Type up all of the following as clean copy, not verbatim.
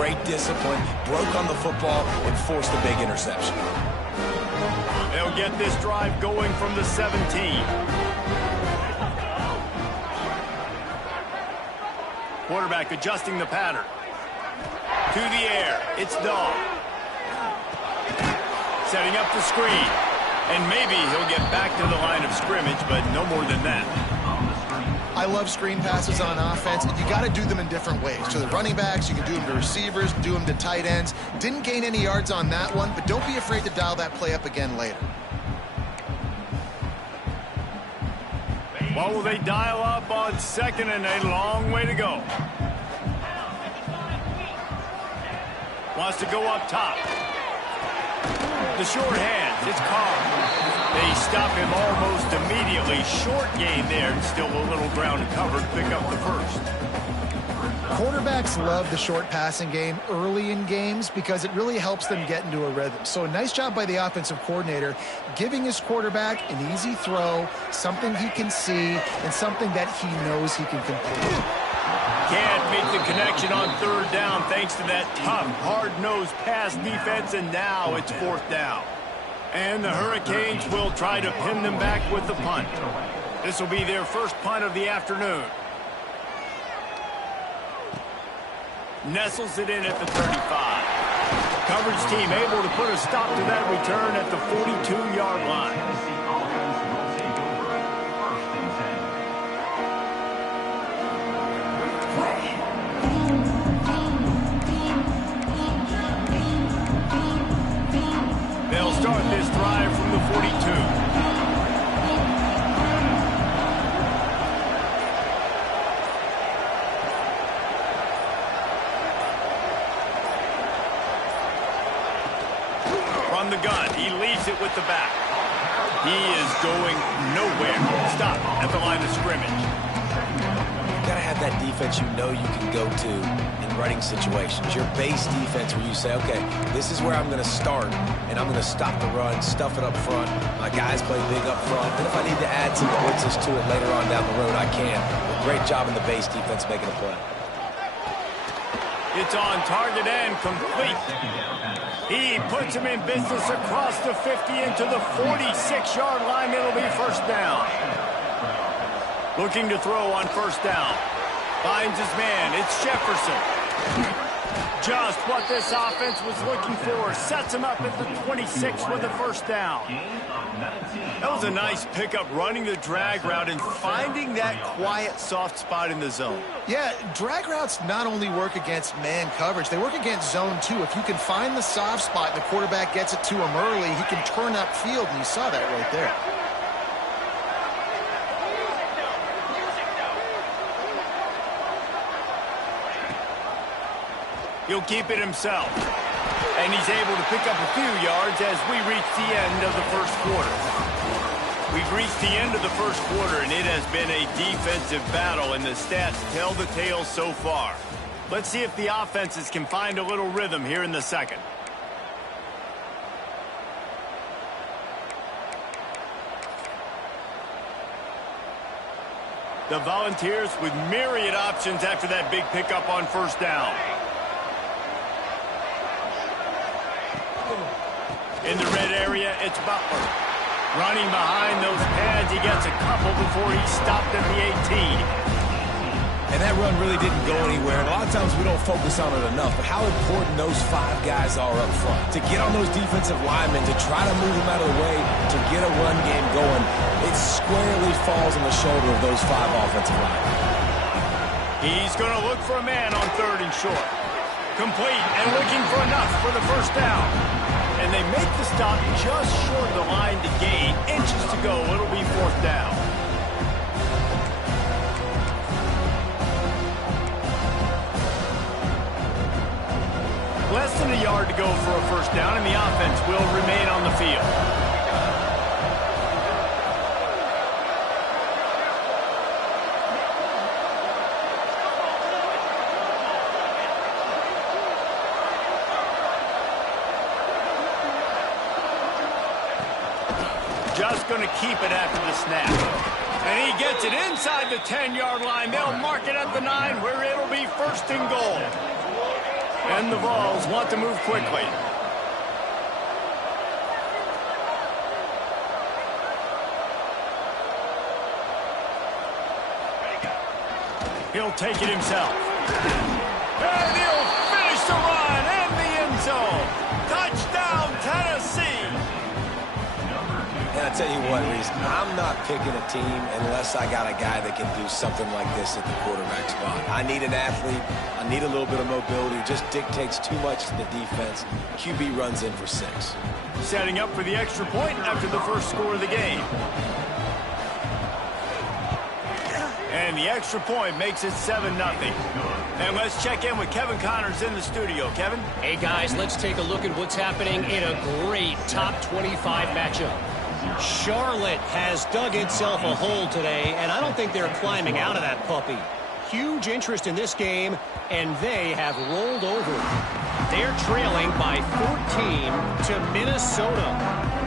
great discipline, broke on the football, and forced a big interception. They'll get this drive going from the 17. Quarterback adjusting the pattern. To the air, it's Dog. Setting up the screen. And maybe he'll get back to the line of scrimmage, but no more than that. I love screen passes on offense, and you got to do them in different ways. To the running backs, you can do them to receivers, do them to tight ends. Didn't gain any yards on that one, but don't be afraid to dial that play up again later. What will they dial up on second and a long way to go? Wants to go up top. The short hands, it's Carr. They stop him almost immediately. Short gain there, and still a little ground covered. Pick up the first. Quarterbacks love the short passing game early in games because it really helps them get into a rhythm. So a nice job by the offensive coordinator giving his quarterback an easy throw, something he can see, and something that he knows he can complete. Can't make the connection on third down thanks to that tough, hard-nosed pass defense, and now it's fourth down. And the Hurricanes will try to pin them back with the punt. This will be their first punt of the afternoon. Nestles it in at the 35. Coverage team able to put a stop to that return at the 42-yard line. They'll start this drive from the 42. From the gun, he leaves it with the back. He is going nowhere. Stop at the line of scrimmage. You got to have that defense you know you can go to in running situations. Your base defense where you say, okay, this is where I'm going to start, and I'm going to stop the run, stuff it up front. My guys play big up front. And if I need to add some blitzes to it later on down the road, I can. But great job in the base defense making a play. It's on target and complete. He puts him in business across the 50 into the 46-yard line. It'll be first down. Looking to throw on first down. Finds his man. It's Jefferson. Just what this offense was looking for. Sets him up at the 26 with a first down. That was a nice pickup, running the drag route and finding that quiet, soft spot in the zone. Yeah, drag routes not only work against man coverage, they work against zone too. If you can find the soft spot and the quarterback gets it to him early, he can turn upfield, and you saw that right there. He'll keep it himself. And he's able to pick up a few yards as we reach the end of the first quarter. We've reached the end of the first quarter, and it has been a defensive battle, and the stats tell the tale so far. Let's see if the offenses can find a little rhythm here in the second. The Volunteers with myriad options after that big pickup on first down. In the red area, it's Butler. Running behind those pads, he gets a couple before he's stopped at the 18. And that run really didn't go anywhere. And a lot of times we don't focus on it enough, but how important those five guys are up front. To get on those defensive linemen, to try to move them out of the way, to get a run game going, it squarely falls on the shoulder of those five offensive linemen. He's going to look for a man on third and short. Complete and looking for enough for the first down. And they make the stop just short of the line to gain. Inches to go. It'll be fourth down. Less than a yard to go for a first down, and the offense will remain on the field. Just going to keep it after the snap. And he gets it inside the 10-yard line. They'll mark it at the 9 where it'll be first and goal. And the Vols want to move quickly. He'll take it himself. And he'll finish the run in the end zone. Touchdown, Tennessee. And I tell you what, Reese, I'm not picking a team unless I got a guy that can do something like this at the quarterback spot. I need an athlete. I need a little bit of mobility. It just dictates too much to the defense. QB runs in for 6. Setting up for the extra point after the first score of the game. And the extra point makes it 7-0. And let's check in with Kevin Connors in the studio. Kevin? Hey, guys, let's take a look at what's happening in a great top 25 matchup. Charlotte has dug itself a hole today, and I don't think they're climbing out of that puppy. Huge interest in this game, and they have rolled over. They're trailing by 14 to Minnesota.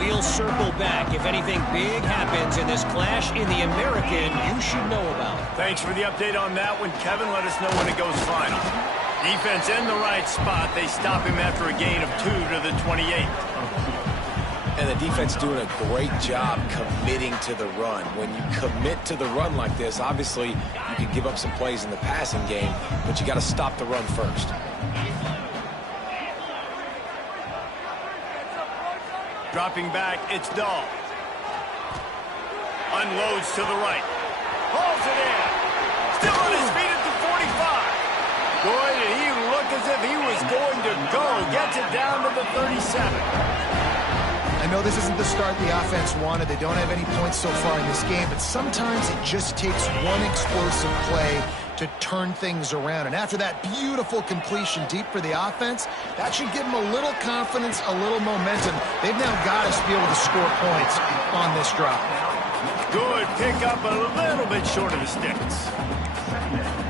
We'll circle back if anything big happens in this clash in the American you should know about. Thanks for the update on that one, Kevin. Let us know when it goes final. Defense in the right spot. They stop him after a gain of 2 to the 28. And the defense doing a great job committing to the run. When you commit to the run like this, obviously you can give up some plays in the passing game, but you got to stop the run first. Dropping back, it's Dahl. Unloads to the right. Hauls it in. Still on his feet at the 45. Boy, did he look as if he was going to go. Gets it down to the 37. I know this isn't the start the offense wanted. They don't have any points so far in this game, but sometimes it just takes one explosive play to turn things around. And after that beautiful completion deep for the offense, that should give them a little confidence, a little momentum. They've now got us to be able to score points on this drive. Good pickup, a little bit short of the sticks.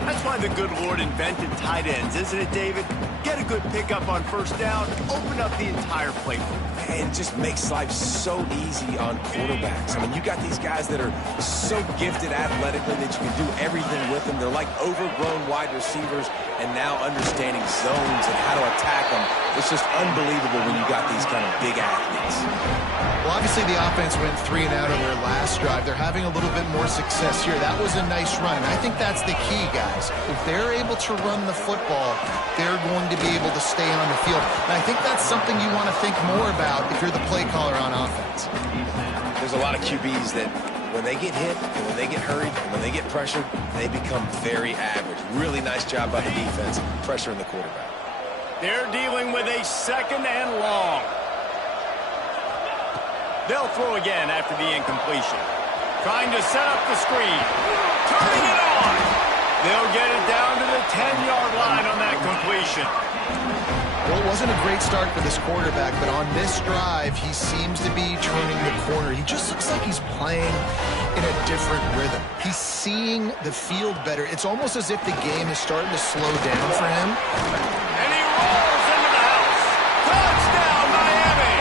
That's why the good Lord invented tight ends, isn't it, David? Get a good pickup on first down, open up the entire playbook. Man, it just makes life so easy on quarterbacks. I mean, you got these guys that are so gifted athletically that you can do everything with them. They're like overgrown wide receivers, and now understanding zones and how to attack them. It's just unbelievable when you got these kind of big athletes. Well, obviously the offense went 3 and out on their last drive. They're having a little bit more success here. That was a nice run, and I think that's the key, guys. If they're able to run the football, they're going to be able to stay on the field. And I think that's something you want to think more about if you're the play caller on offense. There's a lot of QBs that when they get hit and when they get hurried and when they get pressured, they become very average. Really nice job by the defense, pressuring the quarterback. They're dealing with a 2nd and long. They'll throw again after the incompletion. Trying to set up the screen. Turning it on. They'll get it down to the 10-yard line on that completion. Well, it wasn't a great start for this quarterback, but on this drive, he seems to be turning the corner. He just looks like he's playing in a different rhythm. He's seeing the field better. It's almost as if the game is starting to slow down for him. And he rolls into the house. Touchdown, Miami!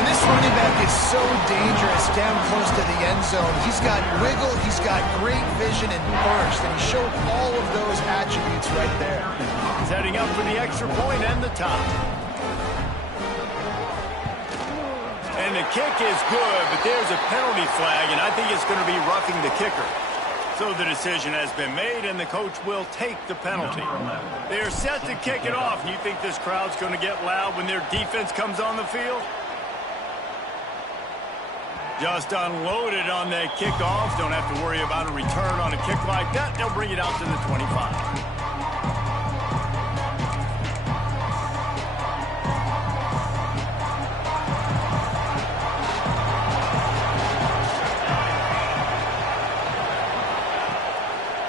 And this running back is so dangerous down close to the end zone. He's got wiggle, he's got great vision and burst, and he showed all of those attributes right there. Setting up for the extra point and the top. And the kick is good, but there's a penalty flag, and I think it's going to be roughing the kicker. So the decision has been made, and the coach will take the penalty. They're set to kick it off. Do you think this crowd's going to get loud when their defense comes on the field? Just unloaded on that kickoff. Don't have to worry about a return on a kick like that. They'll bring it out to the 25.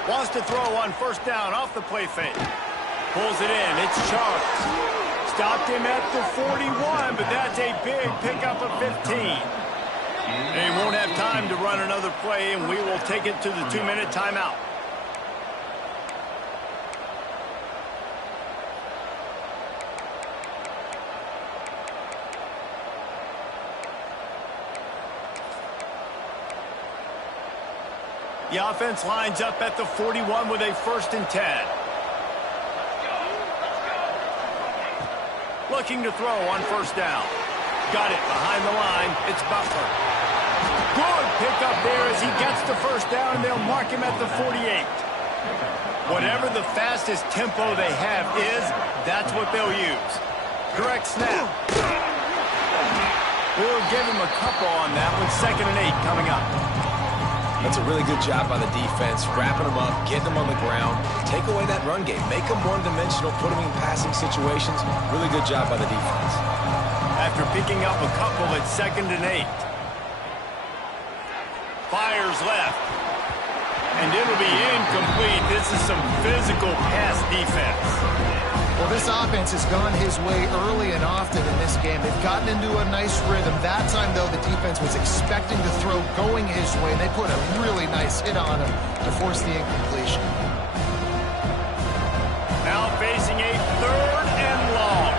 Wants to throw on first down off the play fake. Pulls it in. It's Charles. Stopped him at the 41, but that's a big pickup of 15. They won't have time to run another play, and we will take it to the 2-minute timeout. The offense lines up at the 41 with a 1st and 10. Looking to throw on first down. Got it behind the line. It's Butler. Good pickup there as he gets the first down, and they'll mark him at the 48. Whatever the fastest tempo they have is, that's what they'll use. Correct snap. We'll give him a couple on that one. 2nd and 8 coming up. That's a really good job by the defense, wrapping them up, getting them on the ground. Take away that run game. Make them one-dimensional, put them in passing situations. Really good job by the defense. After picking up a couple at 2nd and 8. Fires left. And it'll be incomplete. This is some physical pass defense. Well, this offense has gone his way early and often in this game. They've gotten into a nice rhythm. That time, though, the defense was expecting to throw going his way. They put a really nice hit on him to force the incompletion. Now facing a 3rd and long.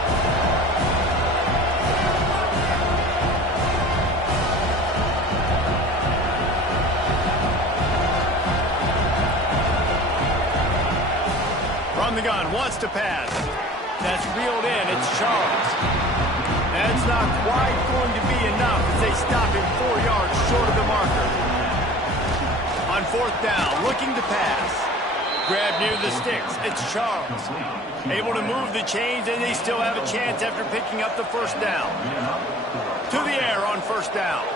From the gun, wants to pass. That's reeled in. It's Charles. That's not quite going to be enough as they stop him 4 yards short of the marker. On 4th down, looking to pass. Grab near the sticks. It's Charles. Able to move the chains, and they still have a chance after picking up the first down. To the air on first down.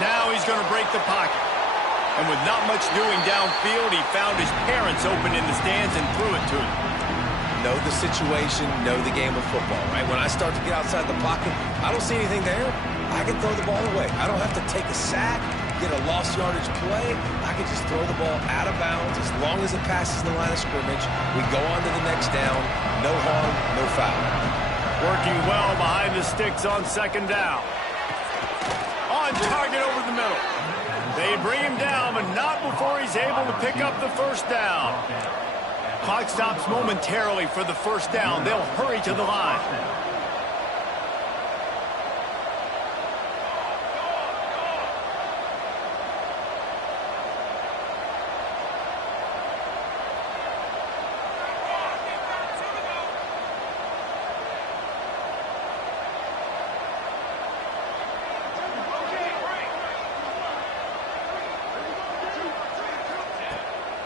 Now he's going to break the pocket. And with not much doing downfield, he found his parents open in the stands and threw it to him. Know the situation, know the game of football, right? When I start to get outside the pocket, I don't see anything there. I can throw the ball away. I don't have to take a sack, get a lost yardage play. I can just throw the ball out of bounds as long as it passes the line of scrimmage. We go on to the next down. No harm, no foul. Working well behind the sticks on 2nd down. On target over the middle. They bring him down, but not before he's able to pick up the first down. Clock stops momentarily for the first down. They'll hurry to the line.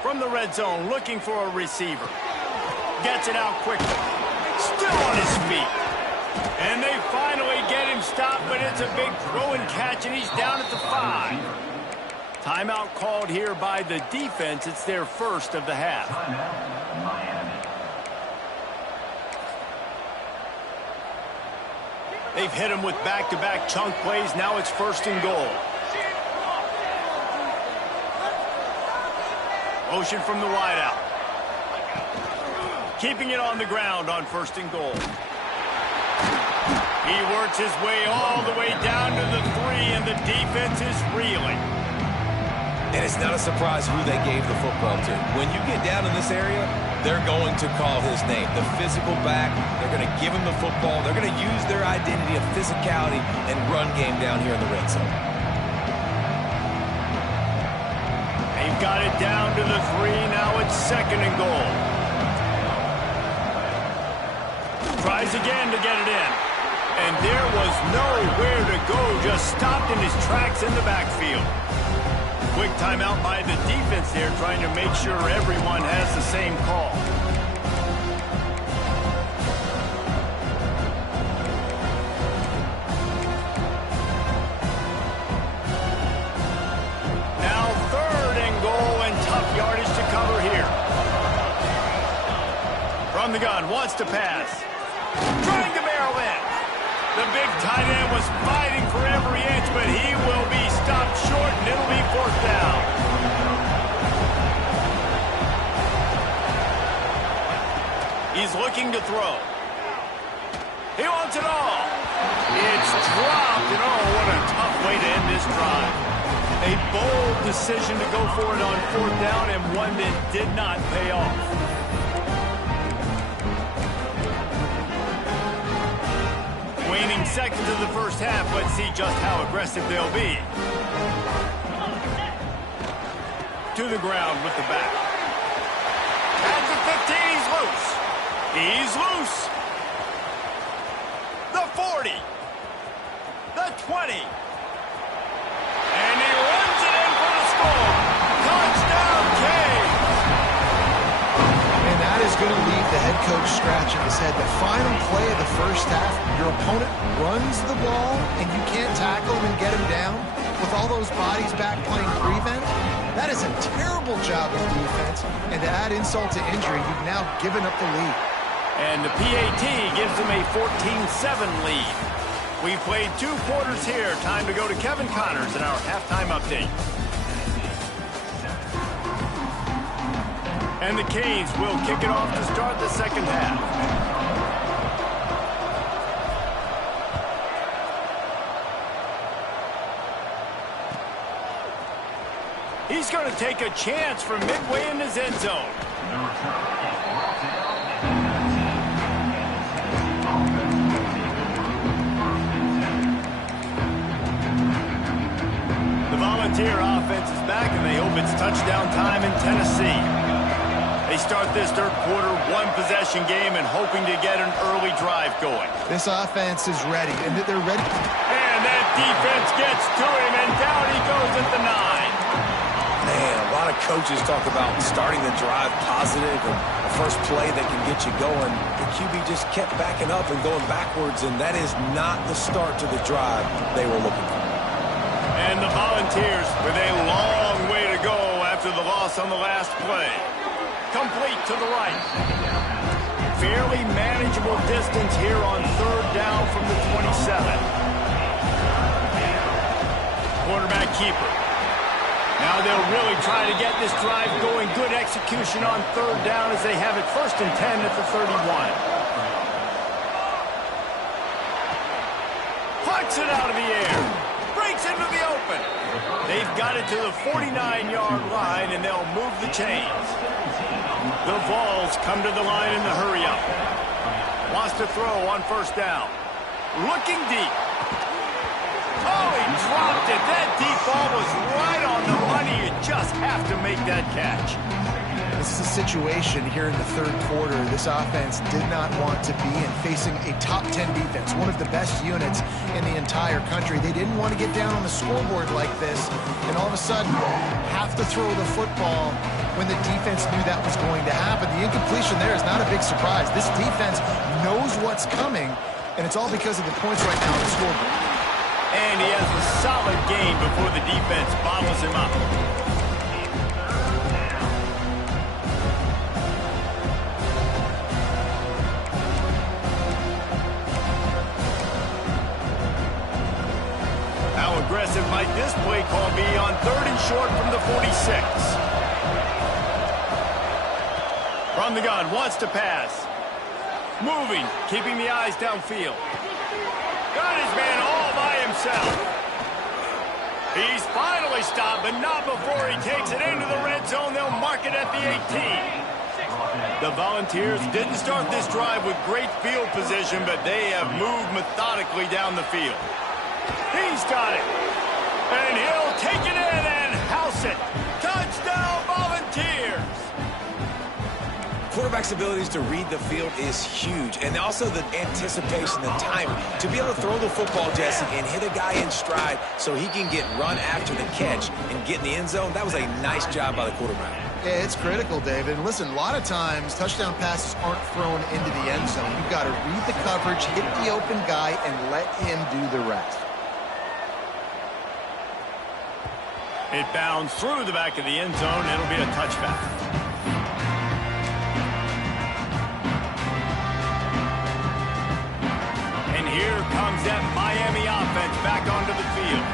From the red zone, looking for a receiver. Gets it out quickly. Still on his feet. And they finally get him stopped, but it's a big throw and catch, and he's down at the 5. Timeout called here by the defense. It's their first of the half. They've hit him with back-to-back chunk plays. Now it's 1st and goal. Motion from the wideout. Keeping it on the ground on 1st and goal. He works his way all the way down to the 3, and the defense is reeling. And it's not a surprise who they gave the football to. When you get down in this area, they're going to call his name. The physical back, they're going to give him the football. They're going to use their identity of physicality and run game down here in the red zone. They've got it down to the 3. Now it's 2nd and goal. Tries again to get it in. And there was nowhere to go. Just stopped in his tracks in the backfield. Quick timeout by the defense there, trying to make sure everyone has the same call. Now 3rd and goal, and tough yardage to cover here. From the gun, wants to pass. Trying to barrel in. The big tight end was fighting for every inch, but he will be stopped short, and it'll be 4th down. He's looking to throw. He wants it all. It's dropped, and oh, what a tough way to end this drive. A bold decision to go for it on 4th down, and one that did not pay off. Waning seconds of the first half. Let's see just how aggressive they'll be. To the ground with the back. At the 15, he's loose. He's loose. 40. The 20. And he runs it in for the score. Touchdown, Canes. And that is going to leave the head coach scratching his head. The final play of the first half, your opponent runs the ball, and you can't tackle him and get him down with all those bodies back playing prevent. That is a terrible job of defense. And to add insult to injury, you've now given up the lead. And the PAT gives them a 14-7 lead. We played 2 quarters here. Time to go to Kevin Connors in our halftime update. And the Canes will kick it off to start the second half. He's going to take a chance from midway in his end zone. The Volunteer offense is back, and they hope it's touchdown time in Tennessee. They start this third quarter one-possession game and hoping to get an early drive going. This offense is ready, and they're ready. And that defense gets to him, and down he goes at the 9. Man, a lot of coaches talk about starting the drive positive and the first play that can get you going. The QB just kept backing up and going backwards, and that is not the start to the drive they were looking for. And the Volunteers with a long way to go after the loss on the last play. Complete to the right. Fairly manageable distance here on third down from the 27. Quarterback keeper. Now they'll really try to get this drive going. Good execution on third down as they have it 1st and 10 at the 31. Pucks it out of the air. Breaks into the open. They've got it to the 49-yard line, and they'll move the chains. The Vols come to the line in the hurry-up. Wants to throw on 1st down. Looking deep. Oh, he dropped it. That deep ball was right on the money. You just have to make that catch. This is a situation here in the third quarter this offense did not want to be in, facing a top 10 defense, one of the best units in the entire country. They didn't want to get down on the scoreboard like this, and all of a sudden have to throw the football when the defense knew that was going to happen. The incompletion there is not a big surprise. This defense knows what's coming, and it's all because of the points right now on the scoreboard. And he has a solid game before the defense bottles him up. How aggressive might this play call be on 3rd and short from the 46? From the gun, wants to pass. Moving, keeping the eyes downfield. Got his man all by himself. He's finally stopped, but not before he takes it into the red zone. They'll mark it at the 18. The Volunteers didn't start this drive with great field position, but they have moved methodically down the field. He's got it. And he'll take it in and house it. Touchdown, Volunteers. Quarterback's abilities to read the field is huge, and also the anticipation, the timing. To be able to throw the football, Jesse, and hit a guy in stride so he can get run after the catch and get in the end zone, that was a nice job by the quarterback. Yeah, it's critical, David. And listen, a lot of times touchdown passes aren't thrown into the end zone. You've got to read the coverage, hit the open guy, and let him do the rest. It bounds through the back of the end zone. It'll be a touchback. And here comes that Miami offense back onto the field.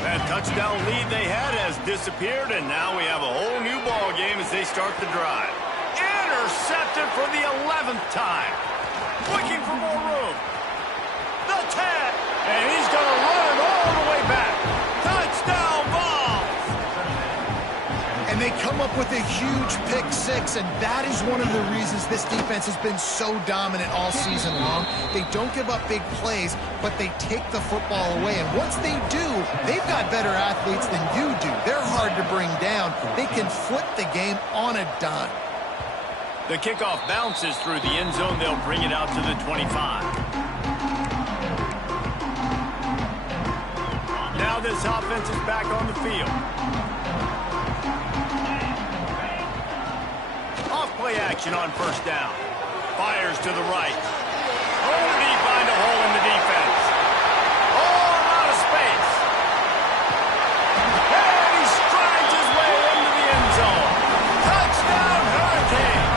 That touchdown lead they had has disappeared, and now we have a whole new ball game as they start the drive. Intercepted for the 11th time. Looking for more room. The 10. And he's going to run it all the way back. Touchdown ball. And they come up with a huge pick six, and that is one of the reasons this defense has been so dominant all season long. They don't give up big plays, but they take the football away. And once they do, they've got better athletes than you do. They're hard to bring down. They can flip the game on a dime. The kickoff bounces through the end zone. They'll bring it out to the 25. this offense is back on the field. Off-play action on first down. Fires to the right. Oh, did he find a hole in the defense? Oh, a lot of space. And he strides his way into the end zone. Touchdown, Hurricane.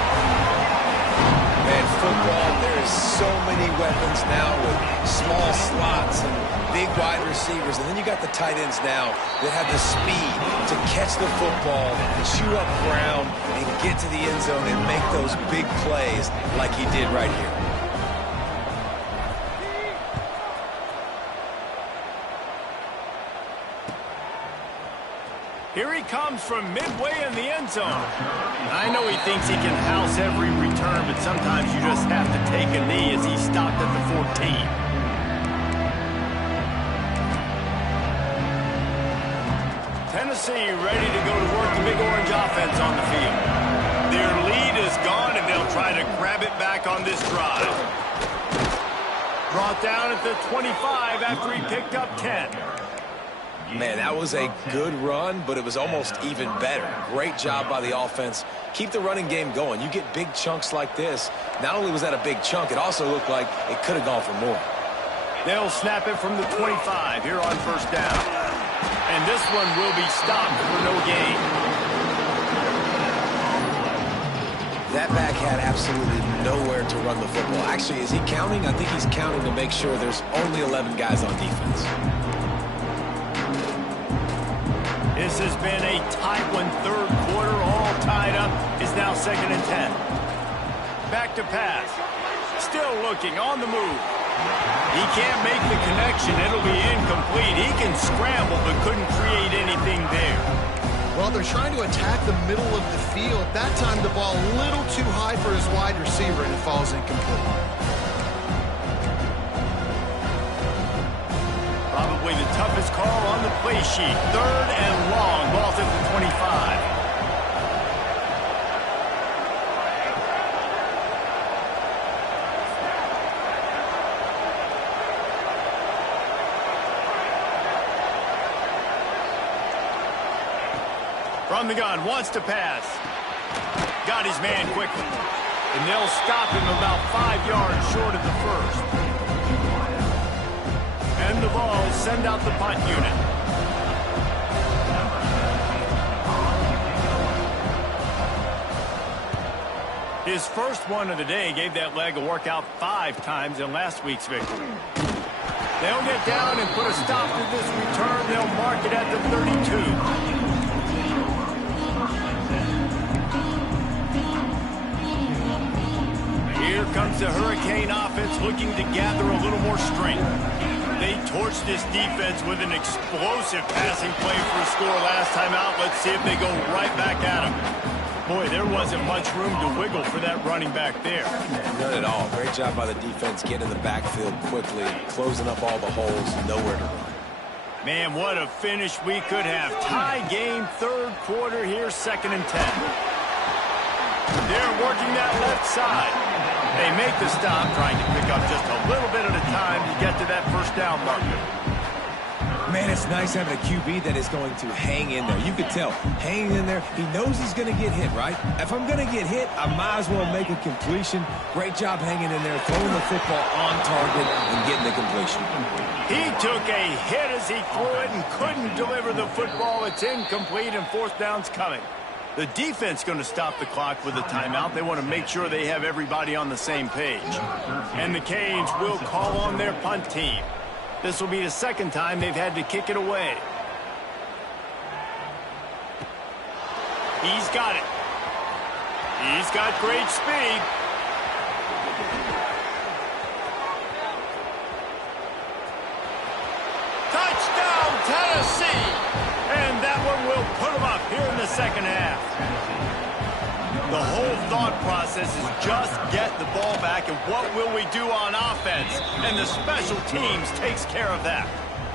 Man, football, there is so many weapons now with small slots and big wide receivers. And then you got the tight ends now that have the speed to catch the football, chew up ground, and get to the end zone and make those big plays like he did right here. Here he comes from midway in the end zone. I know he thinks he can house every return, but sometimes you just have to take a knee as he stopped at the 14. Tennessee ready to go to work the big orange offense on the field. Their lead is gone, and they'll try to grab it back on this drive. Brought down at the 25 after he picked up 10. Man, that was a good run, but it was almost even better. Great job by the offense. Keep the running game going. You get big chunks like this. Not only was that a big chunk, it also looked like it could have gone for more. They'll snap it from the 25 here on first down. And this one will be stopped for no gain. That back had absolutely nowhere to run the football. Actually, is he counting? I think he's counting to make sure there's only 11 guys on defense. This has been a tight one. Third quarter, all tied up. Is now 2nd and 10. Back to pass. Still looking on the move. He can't make the connection. It'll be incomplete. He can scramble, but couldn't create anything there. Well, they're trying to attack the middle of the field. That time the ball a little too high for his wide receiver, and it falls incomplete. Probably the toughest call on the play sheet. 3rd and long. Ball's at the 25. From the gun, wants to pass. Got his man quickly. And they'll stop him about 5 yards short of the first. And the Vols send out the punt unit. His first one of the day gave that leg a workout 5 times in last week's victory. They'll get down and put a stop to this return. They'll mark it at the 32. Here comes the Hurricane offense looking to gather a little more strength. They torched this defense with an explosive passing play for a score last time out. Let's see if they go right back at him. Boy, there wasn't much room to wiggle for that running back there. None at all. Great job by the defense getting in the backfield quickly, closing up all the holes, nowhere to run. Man, what a finish we could have. Tie game, 3rd quarter here, 2nd and 10. They're working that left side. They make the stop, trying to pick up just a little bit at a time to get to that first down marker. Man, it's nice having a QB that is going to hang in there. You could tell, hanging in there, he knows he's going to get hit, right? If I'm going to get hit, I might as well make a completion. Great job hanging in there, throwing the football on target and getting the completion. He took a hit as he threw it and couldn't deliver the football. It's incomplete, and 4th down's coming. The defense going to stop the clock with a timeout. They want to make sure they have everybody on the same page. And the Canes will call on their punt team. This will be the 2nd time they've had to kick it away. He's got it. He's got great speed. Touchdown, Tennessee! And that one will put them up here in the 2nd half. The whole thought process is just get the ball back, and what will we do on offense? And the special teams takes care of that.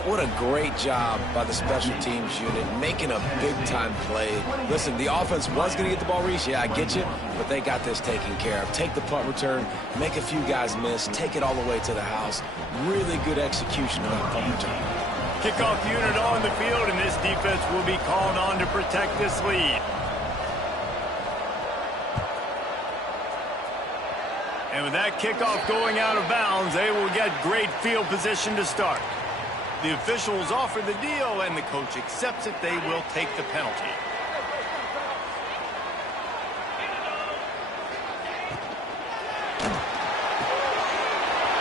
What a great job by the special teams unit, making a big-time play. Listen, the offense was going to get the ball reached. Yeah, I get you, but they got this taken care of. Take the punt return, make a few guys miss, take it all the way to the house. Really good execution on that punt return. Kickoff unit on the field, and this defense will be called on to protect this lead. And with that kickoff going out of bounds, they will get great field position to start. The officials offer the deal, and the coach accepts it. They will take the penalty.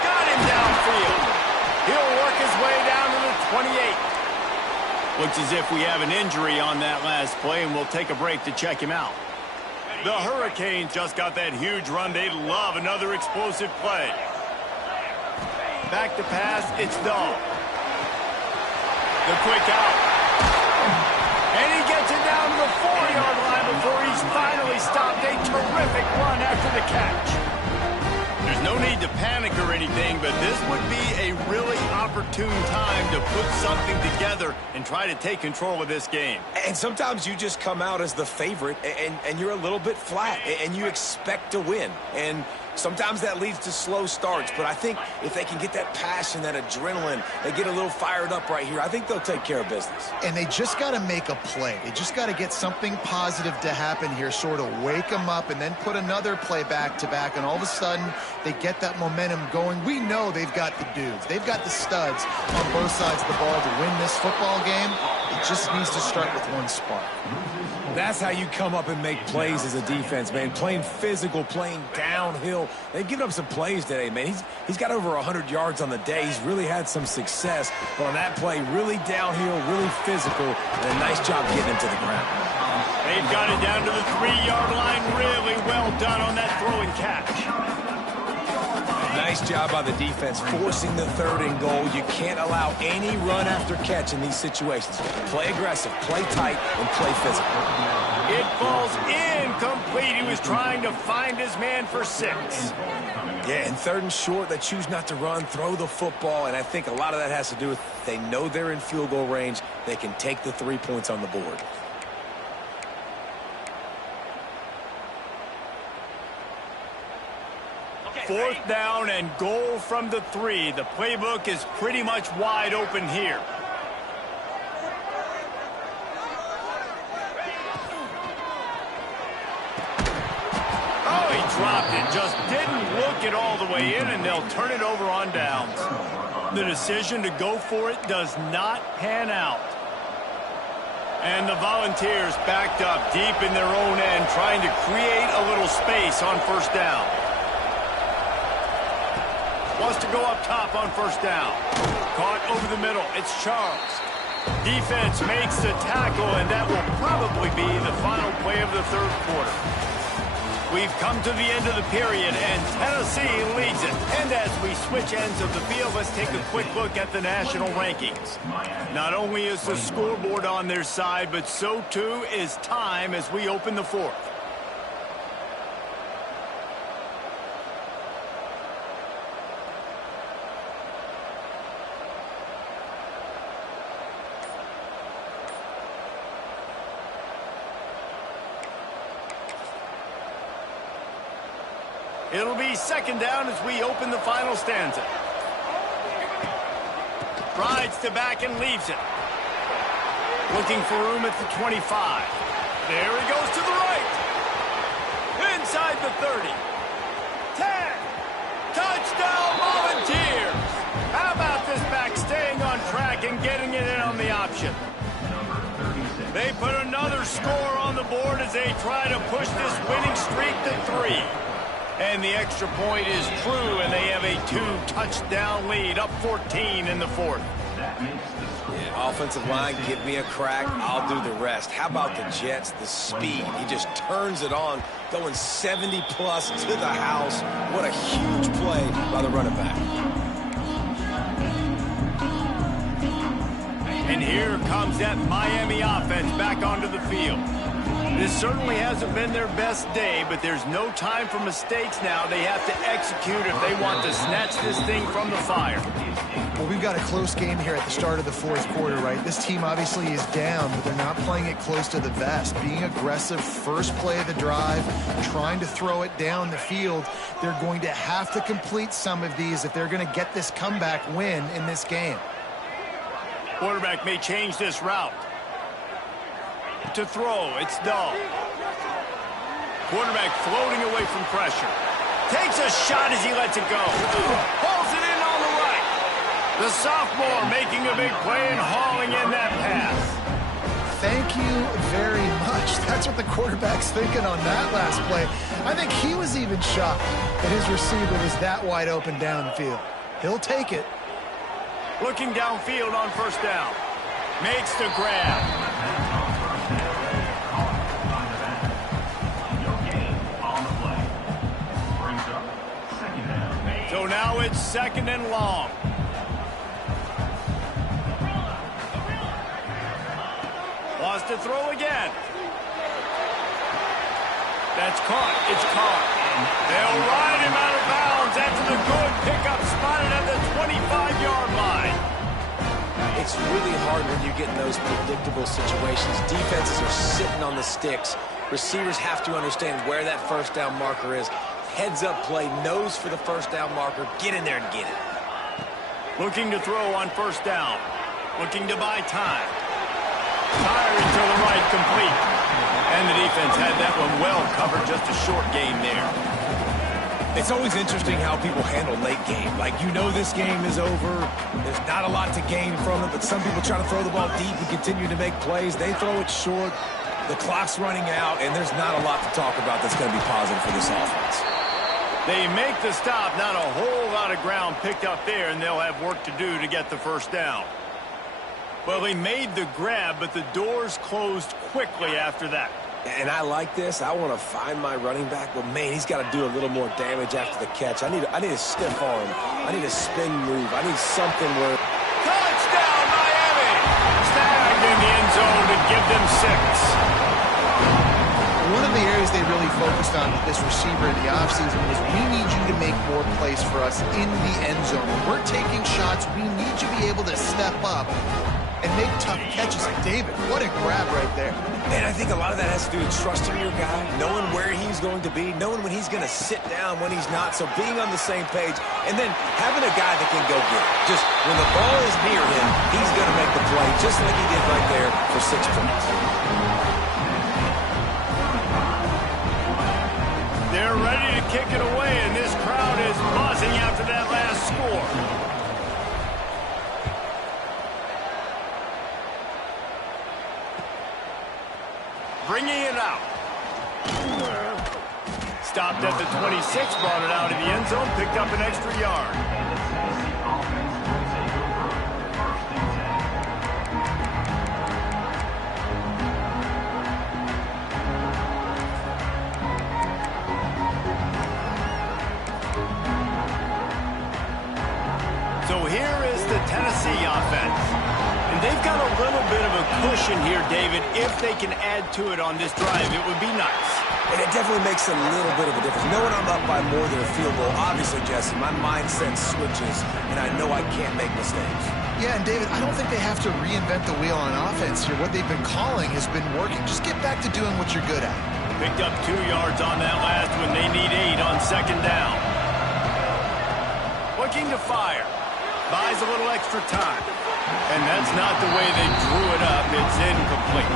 Got him downfield. He'll work his way down to the 28. Looks as if we have an injury on that last play, and we'll take a break to check him out. The Hurricanes just got that huge run. They love another explosive play. Back to pass, it's Dahl. The quick out. And he gets it down to the 4-yard line before he's finally stopped. A terrific run after the catch. There's no need to panic or anything, but this would be a really opportune time to put something together and try to take control of this game. And sometimes you just come out as the favorite, and you're a little bit flat, and you expect to win. And sometimes that leads to slow starts, but I think if they can get that passion, that adrenaline, they get a little fired up right here, I think they'll take care of business. And they just got to make a play. They just got to get something positive to happen here, sort of wake them up, and then put another play back-to-back, and all of a sudden they get that momentum going. We know they've got the dudes. They've got the studs on both sides of the ball to win this football game. It just needs to start with one spark. That's how you come up and make plays as a defense, man. Playing physical, playing downhill. They've given up some plays today, man. He's got over 100 yards on the day. He's really had some success. But on that play, really downhill, really physical, and a nice job getting him to the ground. They've got it down to the 3-yard line. Really well done on that throw and catch. Nice job by the defense, forcing the 3rd and goal. You can't allow any run after catch in these situations. Play aggressive, play tight, and play physical. It falls incomplete. He was trying to find his man for 6. Yeah, and 3rd and short, they choose not to run, throw the football, and I think a lot of that has to do with they know they're in field goal range. They can take the 3 points on the board. Fourth down and goal from the 3. The playbook is pretty much wide open here. Oh, he dropped it. Just didn't look it all the way in, and they'll turn it over on downs. The decision to go for it does not pan out. And the Volunteers backed up deep in their own end, trying to create a little space on first down. Wants to go up top on first down. Caught over the middle. It's Charles. Defense makes the tackle, and that will probably be the final play of the 3rd quarter. We've come to the end of the period, and Tennessee leads it. And as we switch ends of the field, let's take a quick look at the national rankings. Not only is the scoreboard on their side, but so too is time as we open the 4th. It'll be 2nd down as we open the final stanza. Rides to back and leaves it. Looking for room at the 25. There he goes to the right. Inside the 30. 10. Touchdown Volunteers. How about this back staying on track and getting it in on the option? They put another score on the board as they try to push this winning streak to 3. And the extra point is true, and they have a 2-touchdown lead, up 14 in the 4th. Yeah, offensive line, give me a crack, I'll do the rest. How about the Jets, the speed? He just turns it on, going 70-plus to the house. What a huge play by the running back. And here comes that Miami offense back onto the field. This certainly hasn't been their best day, but there's no time for mistakes now. They have to execute if they want to snatch this thing from the fire. Well, we've got a close game here at the start of the 4th quarter, right? This team obviously is down, but they're not playing it close to the vest. Being aggressive, first play of the drive, trying to throw it down the field. They're going to have to complete some of these if they're going to get this comeback win in this game. Quarterback may change this route. To throw, it's Dahl. Quarterback floating away from pressure. Takes a shot as he lets it go. Pulls it in on the right. The sophomore making a big play and hauling in that pass. Thank you very much. That's what the quarterback's thinking on that last play. I think he was even shocked that his receiver was that wide open downfield. He'll take it. Looking downfield on first down. Makes the grab. So now it's 2nd and long. Lost to throw again. That's caught. It's caught. They'll ride him out of bounds after the good pickup spotted at the 25-yard line. It's really hard when you get in those predictable situations. Defenses are sitting on the sticks. Receivers have to understand where that first down marker is. Heads-up play, nose for the first down marker. Get in there and get it. Looking to throw on first down. Looking to buy time. Firing to the right, complete. And the defense had that one well covered, just a short game there. It's always interesting how people handle late game. Like, you know this game is over. There's not a lot to gain from it, but some people try to throw the ball deep and continue to make plays. They throw it short. The clock's running out, and there's not a lot to talk about that's going to be positive for this offense. They make the stop, not a whole lot of ground picked up there, and they'll have work to do to get the first down. Well, they made the grab, but the doors closed quickly after that. And I like this. I want to find my running back, but man, he's got to do a little more damage after the catch. I need a stiff arm. I need a spin move. I need something where... Touchdown, Miami! Snagged in the end zone to give them 6. One of the areas they really focused on with this receiver in the offseason was we need you to make more plays for us in the end zone. When we're taking shots, we need you to be able to step up and make tough catches. David, what a grab right there. And I think a lot of that has to do with trusting your guy, knowing where he's going to be, knowing when he's going to sit down, when he's not. So being on the same page, and then having a guy that can go get it. Just when the ball is near him, he's going to make the play, just like he did right there for 6 points. They're ready to kick it away, and this crowd is buzzing after that last score. Bringing it out. Stopped at the 26, brought it out of the end zone, picked up an extra yard. So here is the Tennessee offense. And they've got a little bit of a cushion here, David. If they can add to it on this drive, it would be nice. And it definitely makes a little bit of a difference. Knowing I'm up by more than a field goal, obviously, Jesse, my mindset switches, and I know I can't make mistakes. Yeah, and David, I don't think they have to reinvent the wheel on offense here. What they've been calling has been working. Just get back to doing what you're good at. Picked up 2 yards on that last one. They need 8 on second down. Looking to fire. Buys a little extra time. And that's not the way they drew it up. It's incomplete.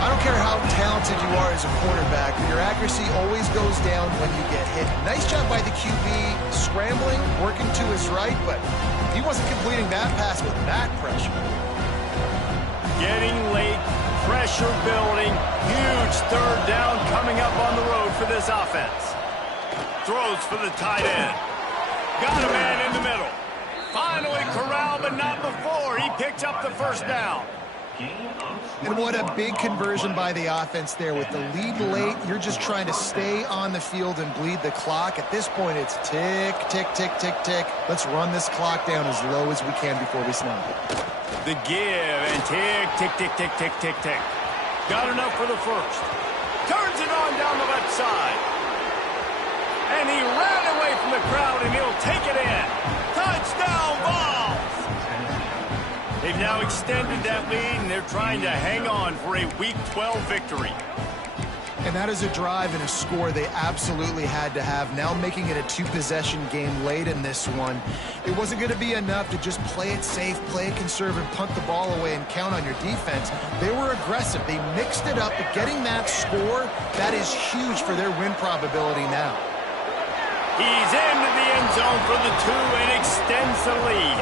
I don't care how talented you are as a quarterback, but your accuracy always goes down when you get hit. Nice job by the QB, scrambling, working to his right, but he wasn't completing that pass with that pressure. Getting late, pressure building, huge third down coming up on the road for this offense. Throws for the tight end. Got a man in the middle. Finally corralled, but not before. He picked up the first down. And what a big conversion by the offense there. With the lead late, you're just trying to stay on the field and bleed the clock. At this point, it's tick, tick, tick, tick, tick. Let's run this clock down as low as we can before we snap it. The give and tick, tick, tick, tick, tick, tick, tick. Got enough for the first. Turns it on down the left side. And he ran away from the crowd, and he'll take it in. Touchdown ball! They've now extended that lead, and they're trying to hang on for a Week 12 victory. And And that is a drive and a score they absolutely had to have. Now making it a two-possession game late in this one. It wasn't going to be enough to just play it safe, play it conservative, punt the ball away, and count on your defense. They were aggressive. They mixed it up, but getting that score, that is huge for their win probability now. He's into the end zone for the 2 and extends the lead.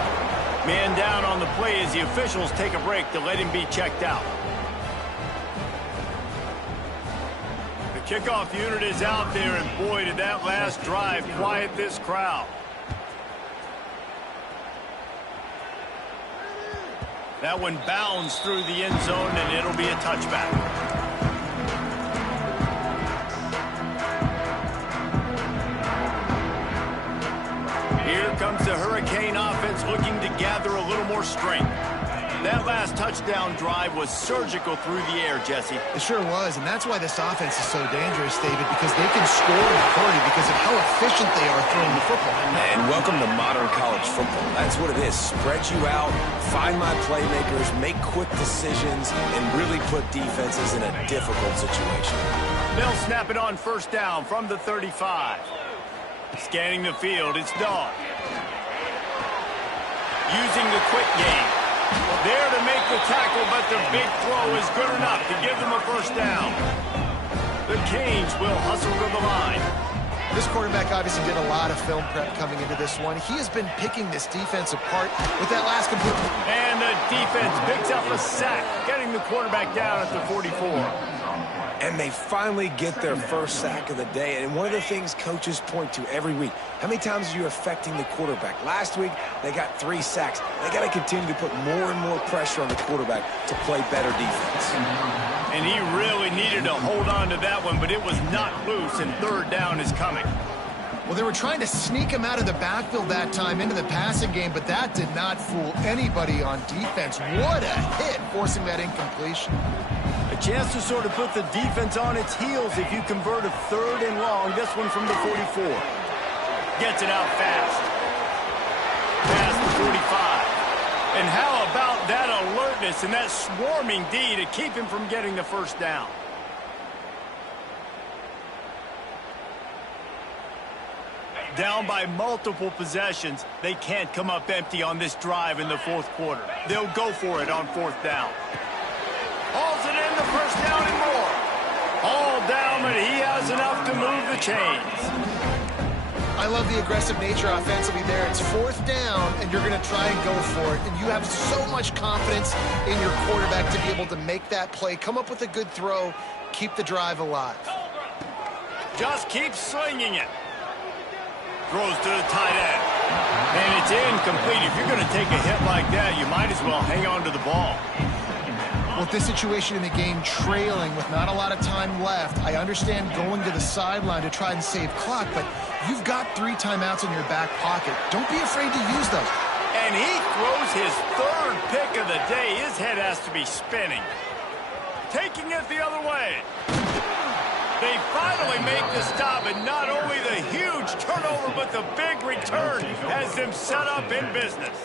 Man down on the play as the officials take a break to let him be checked out. The kickoff unit is out there, and boy, did that last drive quiet this crowd. That one bounds through the end zone, and it'll be a touchback. Here comes the Hurricane offense looking to gather a little more strength. That last touchdown drive was surgical through the air, Jesse. It sure was, and that's why this offense is so dangerous, David, because they can score in a hurry because of how efficient they are throwing the football. And welcome to modern college football. That's what it is. Spread you out, find my playmakers, make quick decisions, and really put defenses in a difficult situation. They'll snap it on first down from the 35. Scanning the field, it's Dog. Using the quick game. There to make the tackle, but the big throw is good enough to give them a first down. The Canes will hustle to the line. This quarterback obviously did a lot of film prep coming into this one. He has been picking this defense apart with that last complete. And the defense picks up a sack, getting the quarterback down at the 44. And they finally get their first sack of the day. And one of the things coaches point to every week, how many times are you affecting the quarterback? Last week, they got 3 sacks. They got to continue to put more and more pressure on the quarterback to play better defense. And he really needed to hold on to that one, but it was not loose, and third down is coming. Well, they were trying to sneak him out of the backfield that time into the passing game, but that did not fool anybody on defense. What a hit, forcing that incompletion. A chance to sort of put the defense on its heels if you convert a 3rd and long. This one from the 44. Gets it out fast. Past the 45. And how about that alertness and that swarming D to keep him from getting the first down? Down by multiple possessions, they can't come up empty on this drive in the 4th quarter. They'll go for it on 4th down. Hauls it in, the first down and more. All down, but he has enough to move the chains. I love the aggressive nature offensively there. It's 4th down, and you're going to try and go for it. And you have so much confidence in your quarterback to be able to make that play, come up with a good throw, keep the drive alive. Just keep slinging it. Throws to the tight end. And it's incomplete. If you're going to take a hit like that, you might as well hang on to the ball. With this situation in the game trailing with not a lot of time left, I understand going to the sideline to try and save clock, but you've got 3 timeouts in your back pocket. Don't be afraid to use those. And he throws his 3rd pick of the day. His head has to be spinning. Taking it the other way. They finally make the stop, and not only the huge turnover, but the big return has them set up in business.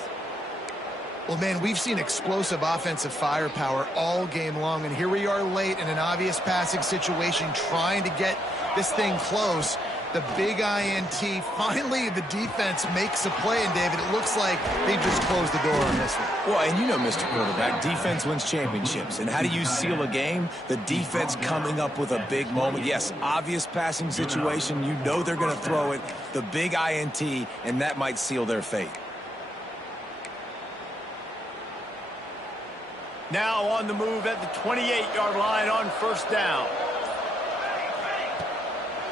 Well, man, we've seen explosive offensive firepower all game long, and here we are late in an obvious passing situation trying to get this thing close. The big INT, finally the defense makes a play, and David, it looks like they just closed the door on this one. Well, and you know, Mr. Quarterback, defense wins championships. And how do you seal a game? The defense coming up with a big moment. Yes, obvious passing situation. You know they're going to throw it. The big INT, and that might seal their fate. Now on the move at the 28-yard line on first down.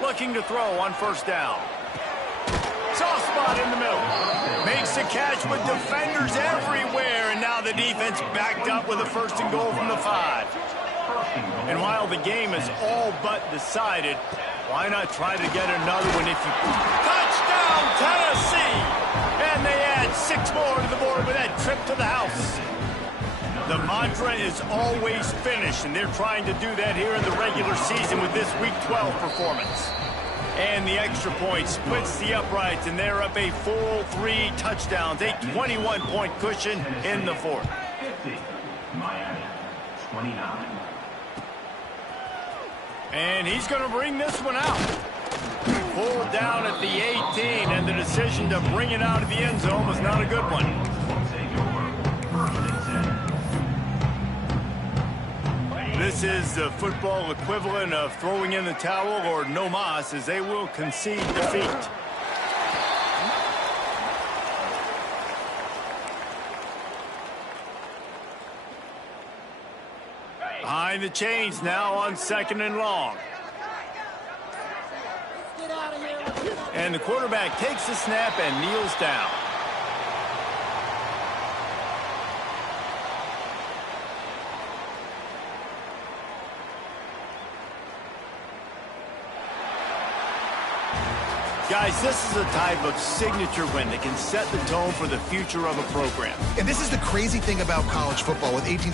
Looking to throw on first down. Soft spot in the middle. Makes the catch with defenders everywhere, and now the defense backed up with a 1st and goal from the 5. And while the game is all but decided, why not try to get another one if you... Touchdown, Tennessee! And they add 6 more to the board with that trip to the house. The mantra is always finish, and they're trying to do that here in the regular season with this Week 12 performance. And the extra point splits the uprights, and they're up a full 3 touchdowns, a 21-point cushion in the 4th. 50, Miami, 29. And he's going to bring this one out. Pulled down at the 18, and the decision to bring it out of the end zone was not a good one. This is the football equivalent of throwing in the towel or no mas, as they will concede defeat. Behind the chains now on 2nd and long. And the quarterback takes the snap and kneels down. Guys, this is a type of signature win that can set the tone for the future of a program. And this is the crazy thing about college football with 18 to